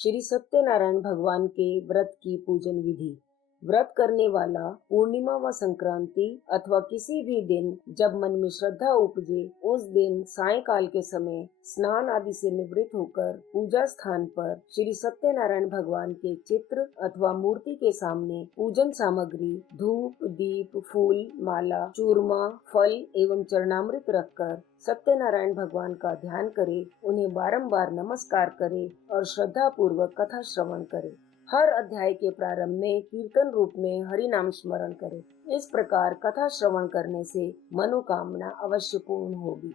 श्री सत्यनारायण भगवान के व्रत की पूजन विधि। व्रत करने वाला पूर्णिमा व संक्रांति अथवा किसी भी दिन जब मन में श्रद्धा उपजे, उस दिन सायंकाल के समय स्नान आदि से निवृत्त होकर पूजा स्थान पर श्री सत्यनारायण भगवान के चित्र अथवा मूर्ति के सामने पूजन सामग्री धूप, दीप, फूल, माला, चूरमा, फल एवं चरणामृत रखकर सत्यनारायण भगवान का ध्यान करे, उन्हें बारंबार नमस्कार करे और श्रद्धा पूर्वक कथा श्रवण करे। हर अध्याय के प्रारंभ में कीर्तन रूप में हरि नाम स्मरण करें। इस प्रकार कथा श्रवण करने से मनोकामना अवश्य पूर्ण होगी।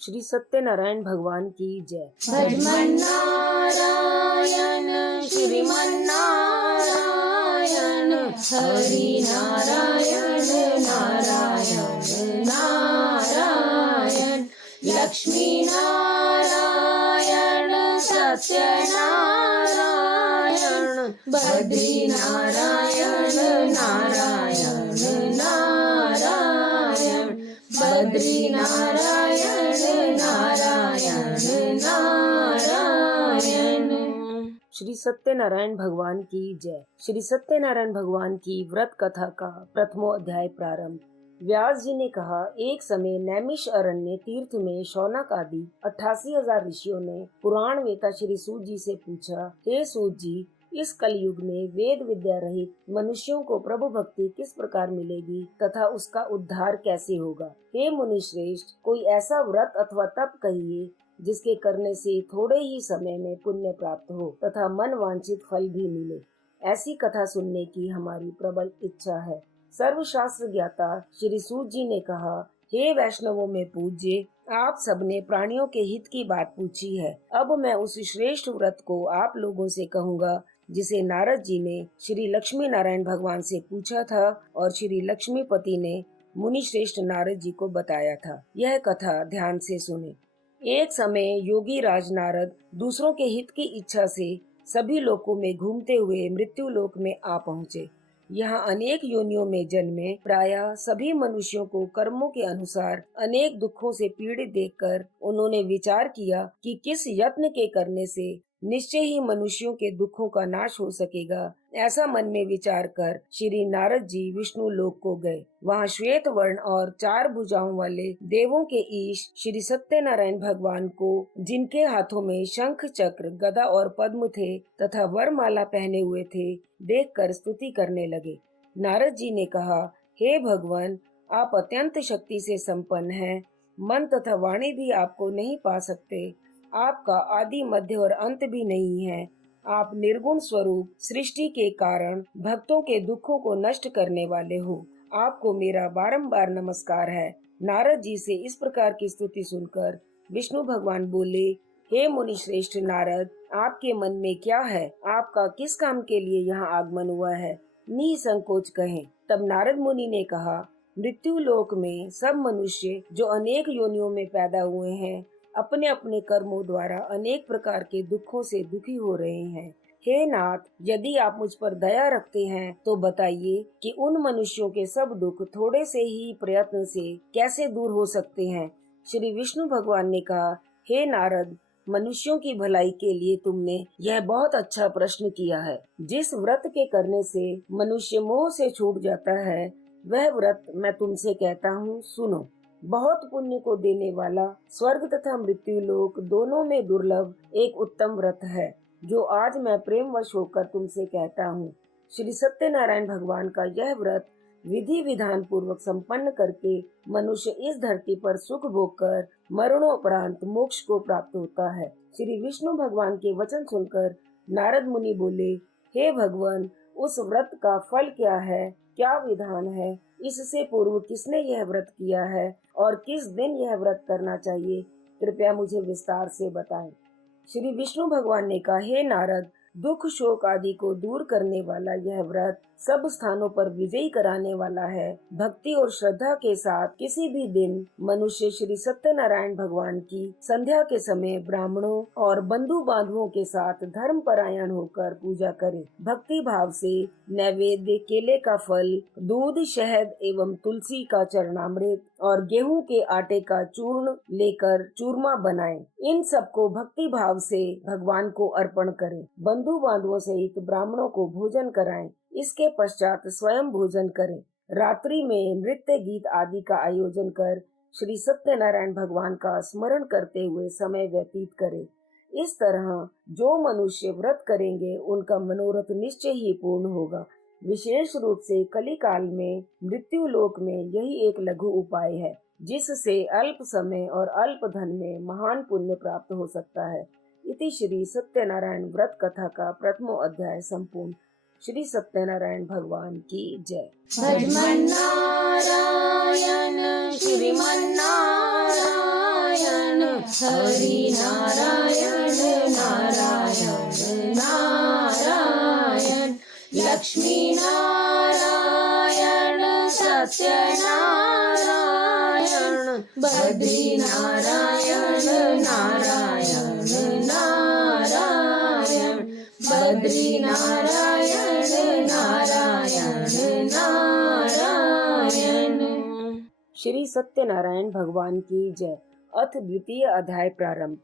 श्री सत्यनारायण भगवान की जय। भजमन नारायण श्रीमन नारायण हरि नारायण नारायण नारायण लक्ष्मी नारायण सत्यनारायण बद्री नारायण नारायण नारायण बद्री नारायण नारायण नारायण। श्री सत्यनारायण भगवान की जय। श्री सत्यनारायण भगवान की व्रत कथा का प्रथमो अध्याय प्रारंभ। व्यास जी ने कहा, एक समय नैमिष अरण्य तीर्थ में शौनक आदि 88,000 ऋषियों ने पुराण वेता श्री सूत जी से पूछा, हे सूत जी, इस कलयुग में वेद विद्या रहित मनुष्यों को प्रभु भक्ति किस प्रकार मिलेगी तथा उसका उद्धार कैसे होगा। हे मुनि श्रेष्ठ, कोई ऐसा व्रत अथवा तप कहिए जिसके करने से थोड़े ही समय में पुण्य प्राप्त हो तथा मन वांछित फल भी मिले। ऐसी कथा सुनने की हमारी प्रबल इच्छा है। सर्वशास्त्र ज्ञाता श्री सूत जी ने कहा, हे वैष्णवों में पूज्य, आप सबने प्राणियों के हित की बात पूछी है। अब मैं उस श्रेष्ठ व्रत को आप लोगों से कहूँगा जिसे नारद जी ने श्री लक्ष्मी नारायण भगवान से पूछा था और श्री लक्ष्मीपति ने मुनि श्रेष्ठ नारद जी को बताया था। यह कथा ध्यान से सुने। एक समय योगी राज नारद दूसरों के हित की इच्छा से सभी लोकों में घूमते हुए मृत्यु लोक में आ पहुँचे। यहाँ अनेक योनियों में जन्मे प्रायः सभी मनुष्यों को कर्मों के अनुसार अनेक दुखों से पीड़ित देखकर उन्होंने विचार किया कि किस यत्न के करने से निश्चय ही मनुष्यों के दुखों का नाश हो सकेगा। ऐसा मन में विचार कर श्री नारद जी विष्णु लोक को गए। वहाँ श्वेत वर्ण और 4 भुजाओं वाले देवों के ईश श्री सत्यनारायण भगवान को, जिनके हाथों में शंख, चक्र, गदा और पद्म थे तथा वरमाला पहने हुए थे, देखकर स्तुति करने लगे। नारद जी ने कहा, हे भगवान, आप अत्यंत शक्ति से संपन्न हैं। मन तथा वाणी भी आपको नहीं पा सकते। आपका आदि, मध्य और अंत भी नहीं है। आप निर्गुण स्वरूप, सृष्टि के कारण, भक्तों के दुखों को नष्ट करने वाले हो। आपको मेरा बारंबार नमस्कार है। नारद जी से इस प्रकार की स्तुति सुनकर विष्णु भगवान बोले, हे मुनि श्रेष्ठ नारद, आपके मन में क्या है? आपका किस काम के लिए यहाँ आगमन हुआ है? निसंकोच कहें। तब नारद मुनि ने कहा, मृत्यु लोक में सब मनुष्य जो अनेक योनियों में पैदा हुए हैं, अपने अपने कर्मों द्वारा अनेक प्रकार के दुखों से दुखी हो रहे हैं। हे नाथ, यदि आप मुझ पर दया रखते हैं तो बताइए कि उन मनुष्यों के सब दुख थोड़े से ही प्रयत्न से कैसे दूर हो सकते हैं। श्री विष्णु भगवान ने कहा, हे नारद, मनुष्यों की भलाई के लिए तुमने यह बहुत अच्छा प्रश्न किया है। जिस व्रत के करने से मनुष्य मोह से छूट जाता है, वह व्रत मैं तुमसे कहता हूँ, सुनो। बहुत पुण्य को देने वाला, स्वर्ग तथा मृत्यु लोक दोनों में दुर्लभ एक उत्तम व्रत है, जो आज मैं प्रेम वश होकर तुमसे कहता हूँ। श्री सत्यनारायण भगवान का यह व्रत विधि विधान पूर्वक संपन्न करके मनुष्य इस धरती पर सुख भोग कर मरणोपरांत मोक्ष को प्राप्त होता है। श्री विष्णु भगवान के वचन सुनकर नारद मुनि बोले, हे भगवान, उस व्रत का फल क्या है? क्या विधान है? इससे पूर्व किसने यह व्रत किया है और किस दिन यह व्रत करना चाहिए? कृपया मुझे विस्तार से बताएं। श्री विष्णु भगवान ने कहा, हे नारद, दुख शोक आदि को दूर करने वाला यह व्रत सब स्थानों पर विजयी कराने वाला है। भक्ति और श्रद्धा के साथ किसी भी दिन मनुष्य श्री सत्यनारायण भगवान की संध्या के समय ब्राह्मणों और बंधु बांधवों के साथ धर्म परायण होकर पूजा करे। भक्ति भाव से नैवेद्य, केले का फल, दूध, शहद एवं तुलसी का चरणामृत और गेहूं के आटे का चूर्ण लेकर चूरमा बनाएं। इन सबको भक्ति भाव से भगवान को अर्पण करें। बंधु बांधवों सहित ब्राह्मणों को भोजन कराएं। इसके पश्चात स्वयं भोजन करें। रात्रि में नृत्य गीत आदि का आयोजन कर श्री सत्यनारायण भगवान का स्मरण करते हुए समय व्यतीत करें। इस तरह जो मनुष्य व्रत करेंगे उनका मनोरथ निश्चय ही पूर्ण होगा। विशेष रूप से कली काल में मृत्यु लोक में यही एक लघु उपाय है जिससे अल्प समय और अल्प धन में महान पुण्य प्राप्त हो सकता है। इति श्री सत्यनारायण व्रत कथा का प्रथमो अध्याय संपूर्ण। श्री सत्यनारायण भगवान की जय। भजमन नारायण श्रीमन नारायण हरि नारायण नारायण नारायण लक्ष्मी नारायण सत्य नारायण बद्री नारायण नारायण नारायण बद्री नारायण नारायण नारायण। श्री सत्यनारायण भगवान की जय। अथ द्वितीय अध्याय प्रारंभ।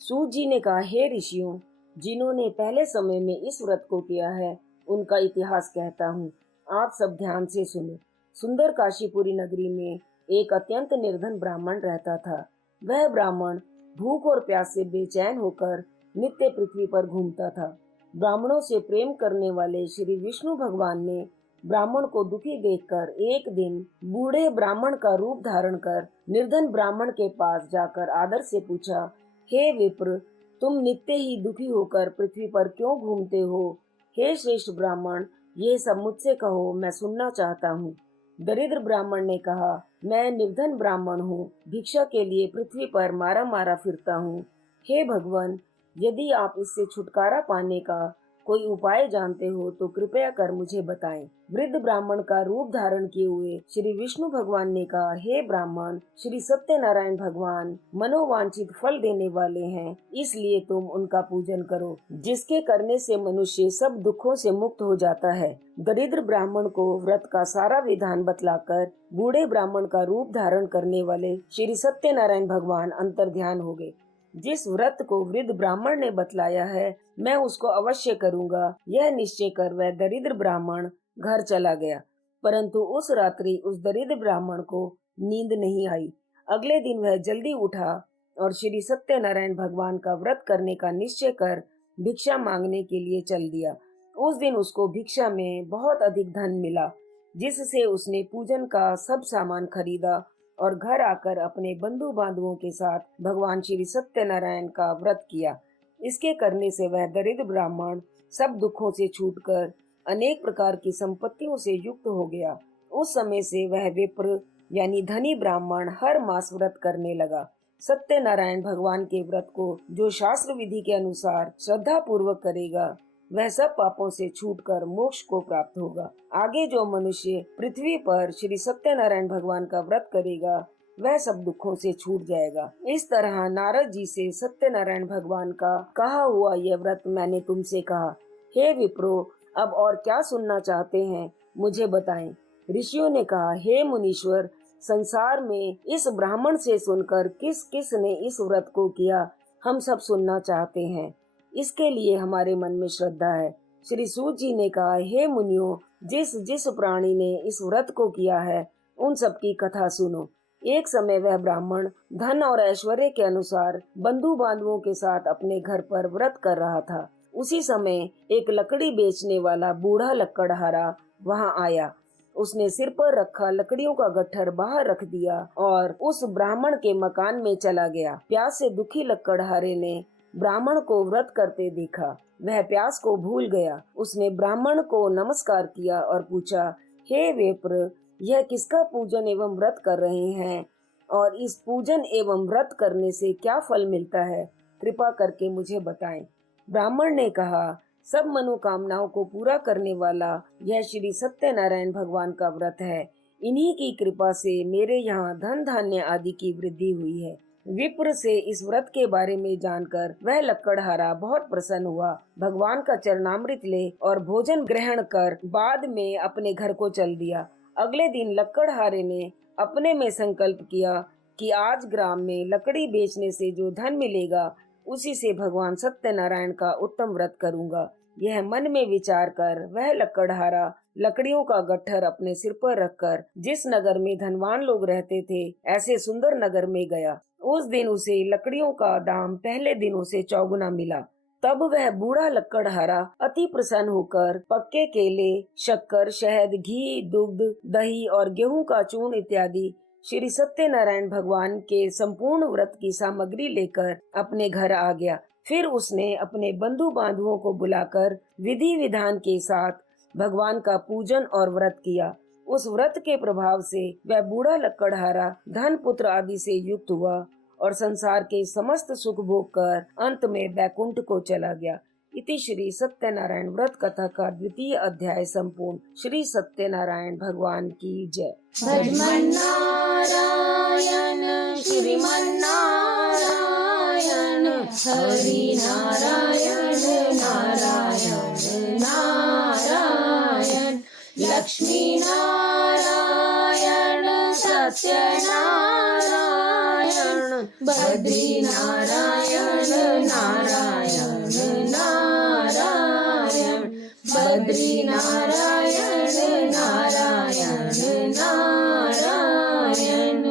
सूत जी ने कहा, हे ऋषियों, जिन्होंने पहले समय में इस व्रत को किया है उनका इतिहास कहता हूँ, आप सब ध्यान से सुने। सुंदर काशीपुरी नगरी में एक अत्यंत निर्धन ब्राह्मण रहता था। वह ब्राह्मण भूख और प्यास से बेचैन होकर नित्य पृथ्वी पर घूमता था। ब्राह्मणों से प्रेम करने वाले श्री विष्णु भगवान ने ब्राह्मण को दुखी देखकर एक दिन बूढ़े ब्राह्मण का रूप धारण कर निर्धन ब्राह्मण के पास जाकर आदर से पूछा, हे विप्र, तुम नित्य ही दुखी होकर पृथ्वी पर क्यों घूमते हो? हे श्रेष्ठ ब्राह्मण, ये सब मुझसे कहो, मैं सुनना चाहता हूँ। दरिद्र ब्राह्मण ने कहा, मैं निर्धन ब्राह्मण हूँ, भिक्षा के लिए पृथ्वी पर मारा मारा फिरता हूँ। हे भगवान, यदि आप इससे छुटकारा पाने का कोई उपाय जानते हो तो कृपया कर मुझे बताएं। वृद्ध ब्राह्मण का रूप धारण किए हुए श्री विष्णु भगवान ने कहा, हे ब्राह्मण, श्री सत्यनारायण भगवान मनोवांछित फल देने वाले हैं, इसलिए तुम उनका पूजन करो, जिसके करने से मनुष्य सब दुखों से मुक्त हो जाता है। दरिद्र ब्राह्मण को व्रत का सारा विधान बतलाकर बूढ़े ब्राह्मण का रूप धारण करने वाले श्री सत्यनारायण भगवान अंतर्ध्यान हो गए। जिस व्रत को वृद्ध ब्राह्मण ने बतलाया है, मैं उसको अवश्य करूँगा, यह निश्चय कर वह दरिद्र ब्राह्मण घर चला गया। परंतु उस रात्रि उस दरिद्र ब्राह्मण को नींद नहीं आई। अगले दिन वह जल्दी उठा और श्री सत्यनारायण भगवान का व्रत करने का निश्चय कर भिक्षा मांगने के लिए चल दिया। उस दिन उसको भिक्षा में बहुत अधिक धन मिला, जिससे उसने पूजन का सब सामान खरीदा और घर आकर अपने बंधु बांधवों के साथ भगवान श्री सत्यनारायण का व्रत किया। इसके करने से वह दरिद्र ब्राह्मण सब दुखों से छूटकर अनेक प्रकार की संपत्तियों से युक्त हो गया। उस समय से वह विप्र यानी धनी ब्राह्मण हर मास व्रत करने लगा। सत्यनारायण भगवान के व्रत को जो शास्त्र विधि के अनुसार श्रद्धा पूर्वक करेगा, वह सब पापों से छूटकर मोक्ष को प्राप्त होगा। आगे जो मनुष्य पृथ्वी पर श्री सत्यनारायण भगवान का व्रत करेगा, वह सब दुखों से छूट जाएगा। इस तरह नारद जी से सत्यनारायण भगवान का कहा हुआ यह व्रत मैंने तुमसे कहा। हे विप्रो, अब और क्या सुनना चाहते हैं, मुझे बताएं। ऋषियों ने कहा, हे मुनीश्वर, संसार में इस ब्राह्मण से सुनकर किस किस ने इस व्रत को किया, हम सब सुनना चाहते हैं। इसके लिए हमारे मन में श्रद्धा है। श्री सूत जी ने कहा, हे मुनियों, जिस जिस प्राणी ने इस व्रत को किया है, उन सब की कथा सुनो। एक समय वह ब्राह्मण धन और ऐश्वर्य के अनुसार बंधु बांधवों के साथ अपने घर पर व्रत कर रहा था। उसी समय एक लकड़ी बेचने वाला बूढ़ा लकड़हारा वहां आया। उसने सिर पर रखा लकड़ियों का गट्ठर बाहर रख दिया और उस ब्राह्मण के मकान में चला गया। प्यास से दुखी लकड़हारे ने ब्राह्मण को व्रत करते देखा। वह प्यास को भूल गया। उसने ब्राह्मण को नमस्कार किया और पूछा, हे विप्र, यह किसका पूजन एवं व्रत कर रहे हैं और इस पूजन एवं व्रत करने से क्या फल मिलता है, कृपा करके मुझे बताएं। ब्राह्मण ने कहा, सब मनोकामनाओं को पूरा करने वाला यह श्री सत्यनारायण भगवान का व्रत है। इन्हीं की कृपा से मेरे यहाँ धन धान्य आदि की वृद्धि हुई है। विप्र से इस व्रत के बारे में जानकर वह लकड़हारा बहुत प्रसन्न हुआ। भगवान का चरणामृत ले और भोजन ग्रहण कर बाद में अपने घर को चल दिया। अगले दिन लकड़हारे ने अपने में संकल्प किया कि आज ग्राम में लकड़ी बेचने से जो धन मिलेगा उसी से भगवान सत्यनारायण का उत्तम व्रत करूंगा। यह मन में विचार कर वह लकड़हारा लकड़ियों का गट्ठर अपने सिर पर रखकर जिस नगर में धनवान लोग रहते थे ऐसे सुंदर नगर में गया। उस दिन उसे लकड़ियों का दाम पहले दिनों से चौगुना मिला। तब वह बूढ़ा लकड़हारा अति प्रसन्न होकर पक्के केले, शक्कर, शहद, घी, दुग्ध, दही और गेहूं का चूर्ण इत्यादि श्री सत्यनारायण भगवान के संपूर्ण व्रत की सामग्री लेकर अपने घर आ गया। फिर उसने अपने बंधु बांधुओं को बुलाकर विधि विधान के साथ भगवान का पूजन और व्रत किया। उस व्रत के प्रभाव से वह बूढ़ा लकड़हारा धन पुत्र आदि से युक्त हुआ और संसार के समस्त सुख भोग कर अंत में बैकुंठ को चला गया। इति श्री सत्यनारायण व्रत कथा का 2य अध्याय संपूर्ण। श्री सत्यनारायण भगवान की जय। भजमन नारायण श्रीमन्नारायण हरि नारायण नारायण नारायण लक्ष्मी नारायण सत्यनारायण बद्री नारायण नारायण नारायण बद्री नारायण नारायण नारायण।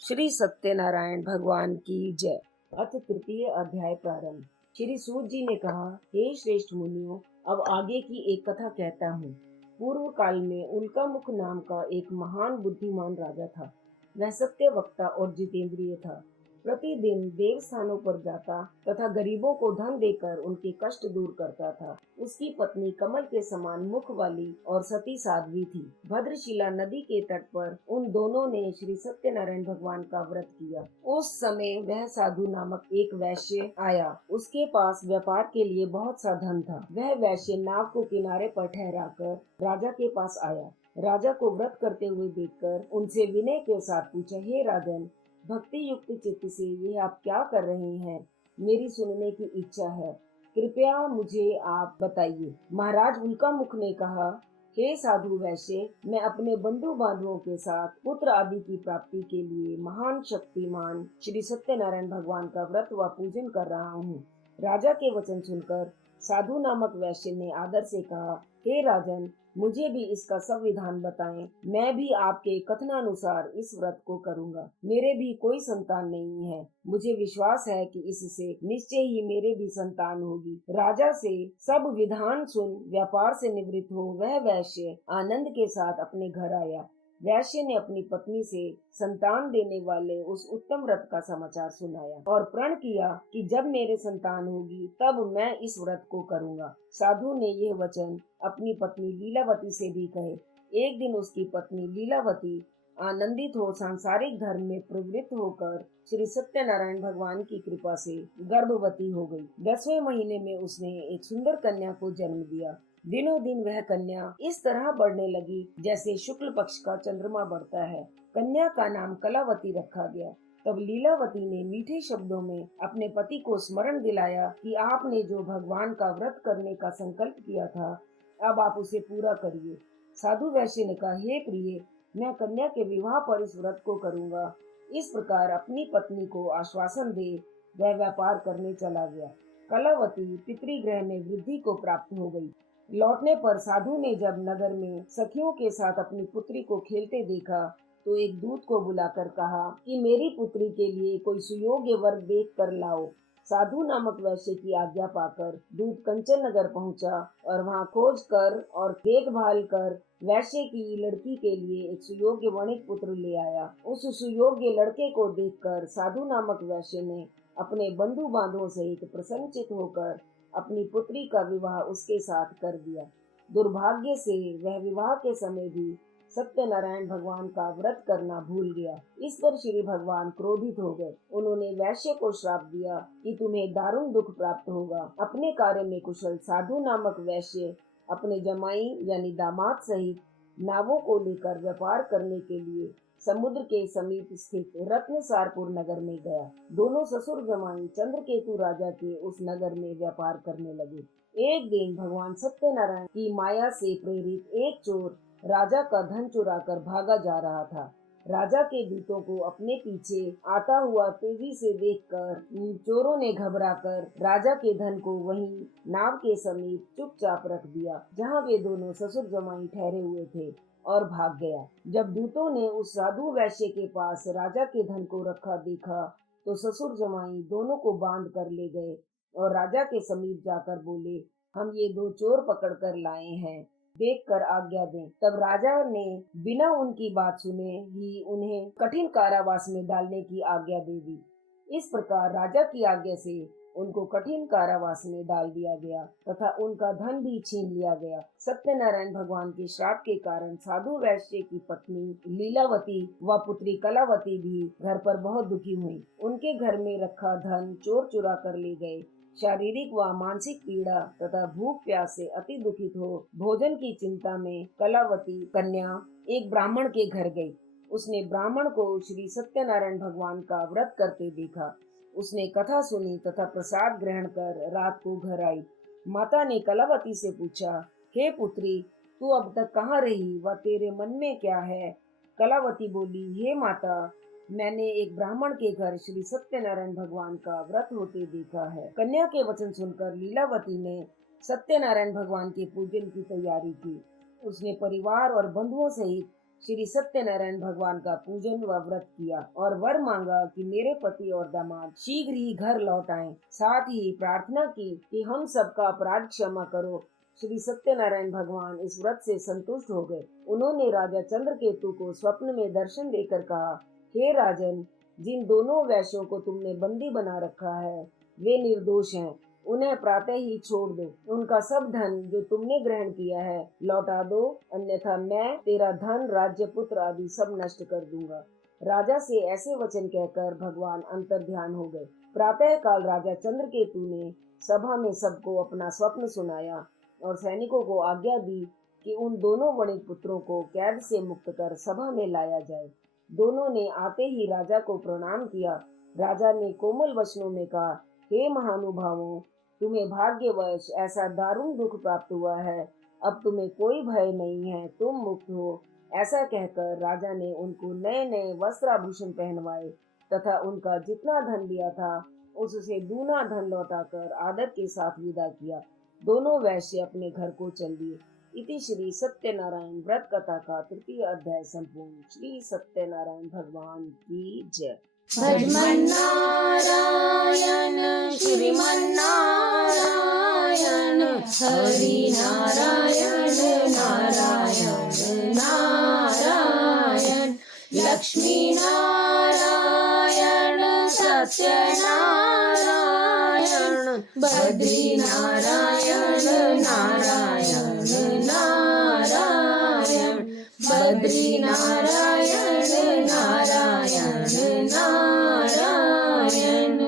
श्री सत्यनारायण भगवान की जय। अथ 3य अध्याय प्रारंभ। श्री सूत जी ने कहा, हे श्रेष्ठ मुनियों, अब आगे की एक कथा कहता हूँ। पूर्व काल में उल्कामुख नाम का एक महान बुद्धिमान राजा था। वह सत्य वक्ता और जितेंद्रिय था। प्रतिदिन देव स्थानों पर जाता तथा गरीबों को धन देकर उनके कष्ट दूर करता था। उसकी पत्नी कमल के समान मुख वाली और सती साध्वी थी। भद्रशिला नदी के तट पर उन दोनों ने श्री सत्यनारायण भगवान का व्रत किया। उस समय वह साधु नामक एक वैश्य आया। उसके पास व्यापार के लिए बहुत सा धन था। वह वैश्य नाव को किनारे पर ठहराकर राजा के पास आया। राजा को व्रत करते हुए देखकर उनसे विनय के साथ पूछा, हे राजन, भक्ति युक्त चित्त से ये आप क्या कर रहे हैं? मेरी सुनने की इच्छा है, कृपया मुझे आप बताइए। महाराज उल्कामुख ने कहा, हे साधु वैश्य, मैं अपने बंधु बांधवों के साथ पुत्र आदि की प्राप्ति के लिए महान शक्तिमान श्री सत्यनारायण भगवान का व्रत व पूजन कर रहा हूँ। राजा के वचन सुनकर साधु नामक वैश्य ने आदर से कहा, हे राजन, मुझे भी इसका संविधान बताएं। मैं भी आपके कथनानुसार इस व्रत को करूंगा। मेरे भी कोई संतान नहीं है। मुझे विश्वास है कि इससे निश्चय ही मेरे भी संतान होगी। राजा से सब विधान सुन व्यापार से निवृत्त हो वह वैश्य आनंद के साथ अपने घर आया। वैश्य ने अपनी पत्नी से संतान देने वाले उस उत्तम व्रत का समाचार सुनाया और प्रण किया कि जब मेरे संतान होगी तब मैं इस व्रत को करूंगा। साधु ने यह वचन अपनी पत्नी लीलावती से भी कहे। एक दिन उसकी पत्नी लीलावती आनंदित हो सांसारिक धर्म में प्रवृत्त होकर श्री सत्यनारायण भगवान की कृपा से गर्भवती हो गई। 10वें महीने में उसने एक सुंदर कन्या को जन्म दिया। दिनों दिन वह कन्या इस तरह बढ़ने लगी जैसे शुक्ल पक्ष का चंद्रमा बढ़ता है। कन्या का नाम कलावती रखा गया। तब लीलावती ने मीठे शब्दों में अपने पति को स्मरण दिलाया कि आपने जो भगवान का व्रत करने का संकल्प किया था, अब आप उसे पूरा करिए। साधु वैश्य ने कहा, हे प्रिय, मैं कन्या के विवाह पर इस व्रत को करूंगा। इस प्रकार अपनी पत्नी को आश्वासन दे वह व्यापार करने चला गया। कलावती पितृगृह में वृद्धि को प्राप्त हो गई। लौटने पर साधु ने जब नगर में सखियों के साथ अपनी पुत्री को खेलते देखा तो एक दूत को बुलाकर कहा कि मेरी पुत्री के लिए कोई सुयोग्य वर देख कर लाओ। साधु नामक वैश्य की आज्ञा पाकर दूत कंचन नगर पहुंचा और वहां खोज कर और देखभाल कर वैश्य की लड़की के लिए एक सुयोग्य वणिक पुत्र ले आया। उस सुयोग्य लड़के को देखकर साधु नामक वैश्य ने अपने बंधु बांधवों सहित प्रसन्नचित होकर अपनी पुत्री का विवाह उसके साथ कर दिया। दुर्भाग्य से वह विवाह के समय भी सत्यनारायण भगवान का व्रत करना भूल गया। इस पर श्री भगवान क्रोधित हो गए। उन्होंने वैश्य को श्राप दिया कि तुम्हें दारुण दुख प्राप्त होगा। अपने कार्य में कुशल साधु नामक वैश्य अपने जमाई यानी दामाद सहित नावों को लेकर व्यापार करने के लिए समुद्र के समीप स्थित रत्नसारपुर नगर में गया। दोनों ससुर जमाई चंद्रकेतु राजा के उस नगर में व्यापार करने लगे। एक दिन भगवान सत्यनारायण की माया से प्रेरित एक चोर राजा का धन चुराकर भागा जा रहा था। राजा के दूतों को अपने पीछे आता हुआ तेजी से देखकर चोरों ने घबराकर राजा के धन को वहीं नाव के समीप चुपचाप रख दिया, जहां वे दोनों ससुर जमाई ठहरे हुए थे, और भाग गया। जब दूतों ने उस साधु वैश्य के पास राजा के धन को रखा देखा तो ससुर जमाई दोनों को बांध कर ले गए और राजा के समीप जाकर बोले, हम ये दो चोर पकड़ कर लाए हैं, देखकर आज्ञा दें। तब राजा ने बिना उनकी बात सुने ही उन्हें कठिन कारावास में डालने की आज्ञा दे दी। इस प्रकार राजा की आज्ञा से उनको कठिन कारावास में डाल दिया गया तथा उनका धन भी छीन लिया गया। सत्यनारायण भगवान के श्राप के कारण साधु वैश्य की पत्नी लीलावती व पुत्री कलावती भी घर पर बहुत दुखी हुई। उनके घर में रखा धन चोर चुरा कर ले गए। शारीरिक व मानसिक पीड़ा तथा भूख प्यास से अति दुखित हो भोजन की चिंता में कलावती कन्या एक ब्राह्मण के घर गई। उसने ब्राह्मण को श्री सत्यनारायण भगवान का व्रत करते देखा। उसने कथा सुनी तथा प्रसाद ग्रहण कर रात को घर आई। माता ने कलावती से पूछा, हे पुत्री, तू अब तक कहाँ रही व तेरे मन में क्या है? कलावती बोली, हे माता, मैंने एक ब्राह्मण के घर श्री सत्यनारायण भगवान का व्रत होते देखा है। कन्या के वचन सुनकर लीलावती ने सत्यनारायण भगवान के पूजन की तैयारी की। उसने परिवार और बंधुओं सहित श्री सत्यनारायण भगवान का पूजन व व्रत किया और वर मांगा कि मेरे पति और दामाद शीघ्र ही घर लौट आएं। साथ ही प्रार्थना की कि हम सबका अपराध क्षमा करो। श्री सत्यनारायण भगवान इस व्रत से संतुष्ट हो गए। उन्होंने राजा चंद्रकेतु को स्वप्न में दर्शन देकर कहा, हे राजन, जिन दोनों वैश्यों को तुमने बंदी बना रखा है वे निर्दोष हैं। उन्हें प्रातः ही छोड़ दो। उनका सब धन जो तुमने ग्रहण किया है लौटा दो, अन्यथा मैं तेरा धन, राज्य, पुत्र आदि सब नष्ट कर दूंगा। राजा से ऐसे वचन कहकर भगवान अंतर्ध्यान हो गए। प्रातः काल राजा चंद्रकेतु ने सभा में सबको अपना स्वप्न सुनाया और सैनिकों को आज्ञा दी कि उन दोनों वणिक पुत्रों को कैद से मुक्त कर सभा में लाया जाए। दोनों ने आते ही राजा को प्रणाम किया। राजा ने कोमल वचनों में कहा, हे महानुभावों, तुम्हें भाग्यवश ऐसा दारुण दुख प्राप्त हुआ है। अब तुम्हें कोई भय नहीं है, तुम मुक्त हो। ऐसा कहकर राजा ने उनको नए नए वस्त्र आभूषण पहनवाए तथा उनका जितना धन लिया था उससे दूना धन लौटाकर आदर के साथ विदा किया। दोनों वैश्य अपने घर को चल दिए। इति श्री सत्यनारायण व्रत कथा का 3य अध्याय संपूर्ण। श्री सत्यनारायण भगवान की जय। भजमन नारायण श्रीमन नारायण, हरि नारायण नारायण नारायण, लक्ष्मी नारायण सत्य नारायण, बद्री नारायण नारायण नारायण, बद्री नारायण नारायण नारायण।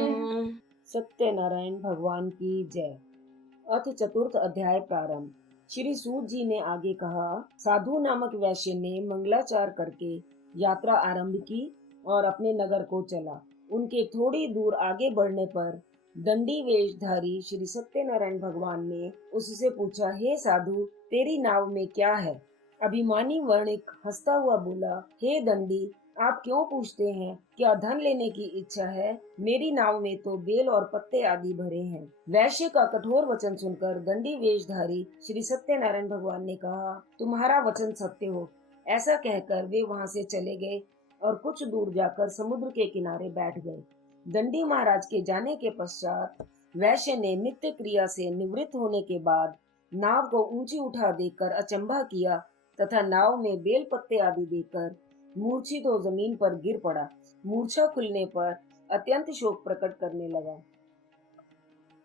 सत्यनारायण भगवान की जय। अथ 4th अध्याय प्रारंभ। श्री सूत जी ने आगे कहा, साधु नामक वैश्य ने मंगलाचार करके यात्रा आरंभ की और अपने नगर को चला। उनके थोड़ी दूर आगे बढ़ने पर दंडी वेशधारी श्री सत्यनारायण भगवान ने उससे पूछा, हे साधु, तेरी नाव में क्या है? अभिमानी वर्णिक हंसता हुआ बोला, हे दंडी, आप क्यों पूछते हैं? क्या धन लेने की इच्छा है? मेरी नाव में तो बेल और पत्ते आदि भरे हैं। वैश्य का कठोर वचन सुनकर दंडी वेशधारी श्री सत्यनारायण भगवान ने कहा, तुम्हारा वचन सत्य हो। ऐसा कहकर वे वहां से चले गए और कुछ दूर जाकर समुद्र के किनारे बैठ गए। दंडी महाराज के जाने के पश्चात वैश्य ने नित्य क्रिया से निवृत्त होने के बाद नाव को ऊंची उठा देखकर अचंभा किया तथा नाव में बेल पत्ते आदि देखकर मूर्छित हो जमीन पर गिर पड़ा। मूर्छा खुलने पर अत्यंत शोक प्रकट करने लगा।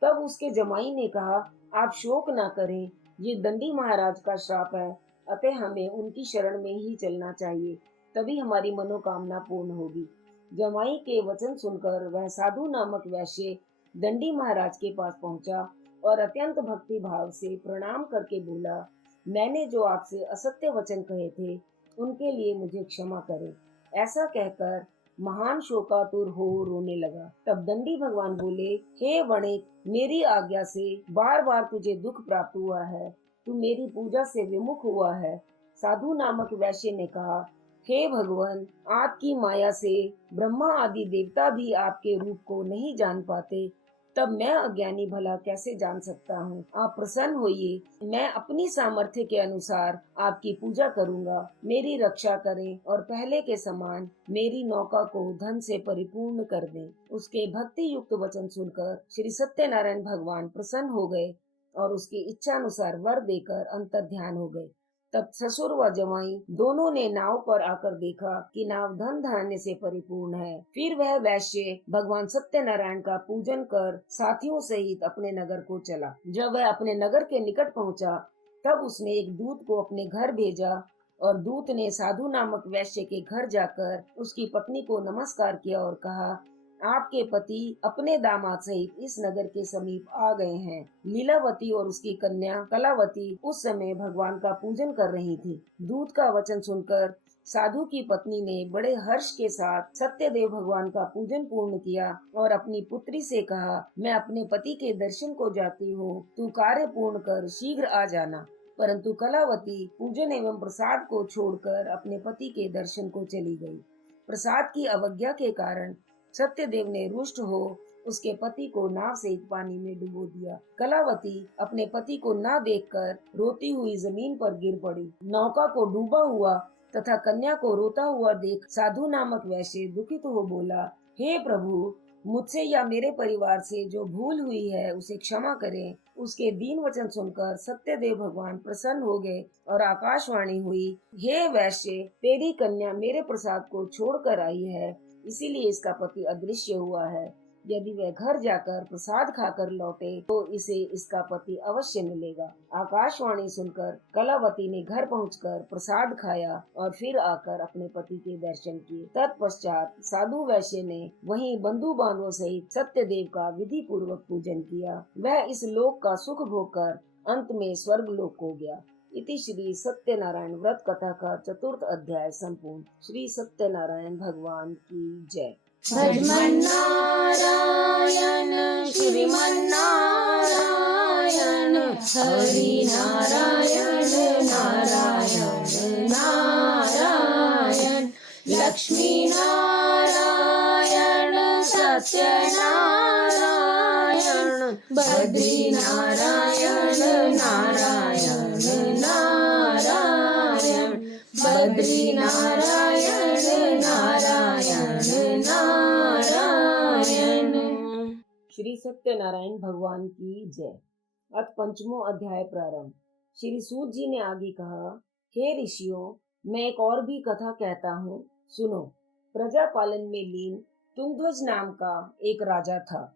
तब उसके जमाई ने कहा, आप शोक न करें, ये दंडी महाराज का श्राप है, अतः हमें उनकी शरण में ही चलना चाहिए, तभी हमारी मनोकामना पूर्ण होगी। जमाई के वचन सुनकर वह साधु नामक वैश्य दंडी महाराज के पास पहुंचा और अत्यंत भक्ति भाव से प्रणाम करके बोला, मैंने जो आपसे असत्य वचन कहे थे उनके लिए मुझे क्षमा करें। ऐसा कहकर महान शोकातुर हो रोने लगा। तब दंडी भगवान बोले, हे वणिक, मेरी आज्ञा से बार बार तुझे दुख प्राप्त हुआ है। तू मेरी पूजा से विमुख हुआ है। साधु नामक वैश्य ने कहा, हे भगवान, आपकी माया से ब्रह्मा आदि देवता भी आपके रूप को नहीं जान पाते, तब मैं अज्ञानी भला कैसे जान सकता हूँ। आप प्रसन्न होइए, मैं अपनी सामर्थ्य के अनुसार आपकी पूजा करूँगा। मेरी रक्षा करें और पहले के समान मेरी नौका को धन से परिपूर्ण कर दें। उसके भक्ति युक्त वचन सुनकर श्री सत्यनारायण भगवान प्रसन्न हो गए और उसकी इच्छा अनुसार वर देकर अंतर ध्यान हो गए। तब ससुर व जवाई दोनों ने नाव पर आकर देखा कि नाव धन धान्य से परिपूर्ण है। फिर वह वैश्य भगवान सत्यनारायण का पूजन कर साथियों सहित अपने नगर को चला। जब वह अपने नगर के निकट पहुंचा, तब उसने एक दूत को अपने घर भेजा और दूत ने साधु नामक वैश्य के घर जाकर उसकी पत्नी को नमस्कार किया और कहा, आपके पति अपने दामाद सहित इस नगर के समीप आ गए हैं। लीलावती और उसकी कन्या कलावती उस समय भगवान का पूजन कर रही थी। दूत का वचन सुनकर साधु की पत्नी ने बड़े हर्ष के साथ सत्यदेव भगवान का पूजन पूर्ण किया और अपनी पुत्री से कहा, मैं अपने पति के दर्शन को जाती हूँ, तू कार्य पूर्ण कर शीघ्र आ जाना। परंतु कलावती पूजन एवं प्रसाद को छोड़कर अपने पति के दर्शन को चली गई। प्रसाद की अवज्ञा के कारण सत्यदेव ने रुष्ट हो उसके पति को नाव सहित पानी में डुबो दिया। कलावती अपने पति को न देखकर रोती हुई जमीन पर गिर पड़ी। नौका को डूबा हुआ तथा कन्या को रोता हुआ देख साधु नामक वैश्य दुखित हो बोला, हे प्रभु, मुझसे या मेरे परिवार से जो भूल हुई है उसे क्षमा करें। उसके दीन वचन सुनकर सत्यदेव भगवान प्रसन्न हो गए और आकाशवाणी हुई, हे वैश्य, तेरी कन्या मेरे प्रसाद को छोड़कर आई है, इसीलिए इसका पति अदृश्य हुआ है। यदि वह घर जाकर प्रसाद खाकर लौटे तो इसे इसका पति अवश्य मिलेगा। आकाशवाणी सुनकर कलावती ने घर पहुंचकर प्रसाद खाया और फिर आकर अपने पति के दर्शन किए। तत्पश्चात साधु वैश्य ने वहीं बंधु बांधवों सहित सत्यदेव का विधि पूर्वक पूजन किया। वह इस लोक का सुख भोग कर अंत में स्वर्ग लोक को गया। इति श्री सत्यनारायण व्रत कथा का 4th अध्याय संपूर्ण। श्री सत्यनारायण भगवान की जय। भजमन नारायण श्रीमन नारायण, हरि नारायण नारायण नारायण, लक्ष्मी नारायण सत्य नारायण, बद्री नारायण नारायण नारायण, बद्री नारायण नारायण नारायण। श्री सत्यनारायण भगवान की जय। अथ 5वां अध्याय प्रारंभ। श्री सूत जी ने आगे कहा, हे ऋषियों, मैं एक और भी कथा कहता हूँ, सुनो। प्रजा पालन में लीन तुंगध्वज नाम का एक राजा था।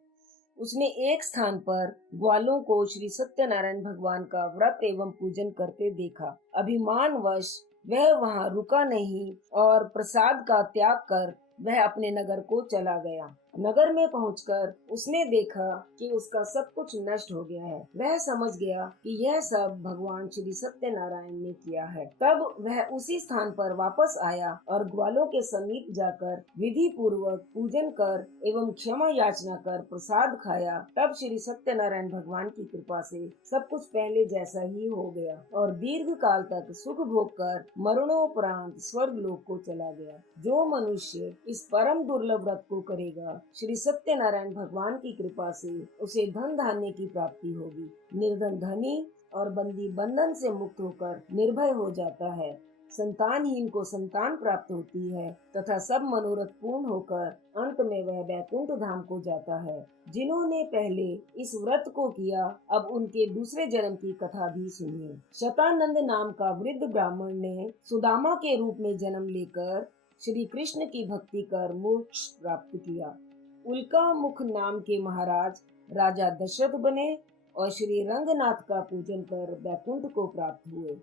उसने एक स्थान पर ग्वालों को श्री सत्यनारायण भगवान का व्रत एवं पूजन करते देखा। अभिमानवश वह वहां रुका नहीं और प्रसाद का त्याग कर वह अपने नगर को चला गया। नगर में पहुंचकर उसने देखा कि उसका सब कुछ नष्ट हो गया है। वह समझ गया कि यह सब भगवान श्री सत्यनारायण ने किया है। तब वह उसी स्थान पर वापस आया और ग्वालों के समीप जाकर विधि पूर्वक पूजन कर एवं क्षमा याचना कर प्रसाद खाया। तब श्री सत्यनारायण भगवान की कृपा से सब कुछ पहले जैसा ही हो गया और दीर्घ काल तक सुख भोग कर मरणोपरांत स्वर्ग लोक को चला गया। जो मनुष्य इस परम दुर्लभ व्रत को करेगा, श्री सत्यनारायण भगवान की कृपा से उसे धन धान्य की प्राप्ति होगी। निर्धन धनी और बंदी बंधन से मुक्त होकर निर्भय हो जाता है। संतानहीन को संतान प्राप्त होती है तथा सब मनोरथ पूर्ण होकर अंत में वह वैकुंठ धाम को जाता है। जिन्होंने पहले इस व्रत को किया, अब उनके दूसरे जन्म की कथा भी सुनिए। शतानंद नाम का वृद्ध ब्राह्मण ने सुदामा के रूप में जन्म लेकर श्री कृष्ण की भक्ति कर मोक्ष प्राप्त किया। उल्का मुख नाम के महाराज राजा दशरथ बने और श्री रंगनाथ का पूजन कर वैकुंठ को प्राप्त हुए।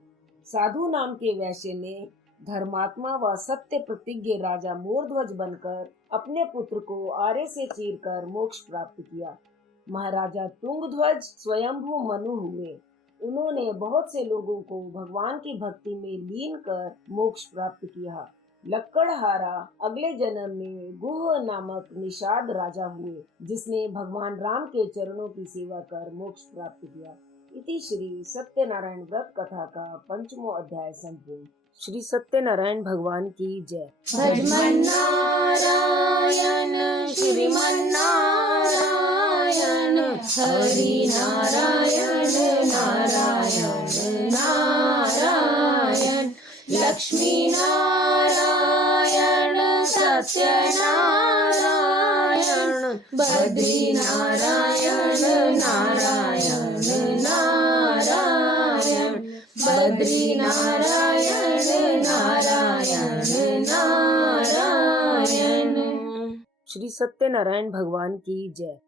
साधु नाम के वैश्य ने धर्मात्मा व सत्य प्रतिज्ञ राजा मोरध्वज बनकर अपने पुत्र को आरे से चीरकर मोक्ष प्राप्त किया। महाराजा तुंगध्वज स्वयंभू मनु हुए। उन्होंने बहुत से लोगों को भगवान की भक्ति में लीन कर मोक्ष प्राप्त किया। लक्कड़हारा अगले जन्म में गुह नामक निषाद राजा हुए, जिसने भगवान राम के चरणों की सेवा कर मोक्ष प्राप्त किया। इति श्री सत्यनारायण व्रत कथा का 5वां अध्याय संपूर्ण। श्री सत्यनारायण भगवान की जय। भजमन्नारायण श्रीमन्नारायण हरि नारायण नारायण नारायण लक्ष्मी नारायण सत्यनारायण बद्री नारायण नारायण नारायण बद्री नारायण नारायण नारायण। श्री सत्यनारायण भगवान की जय।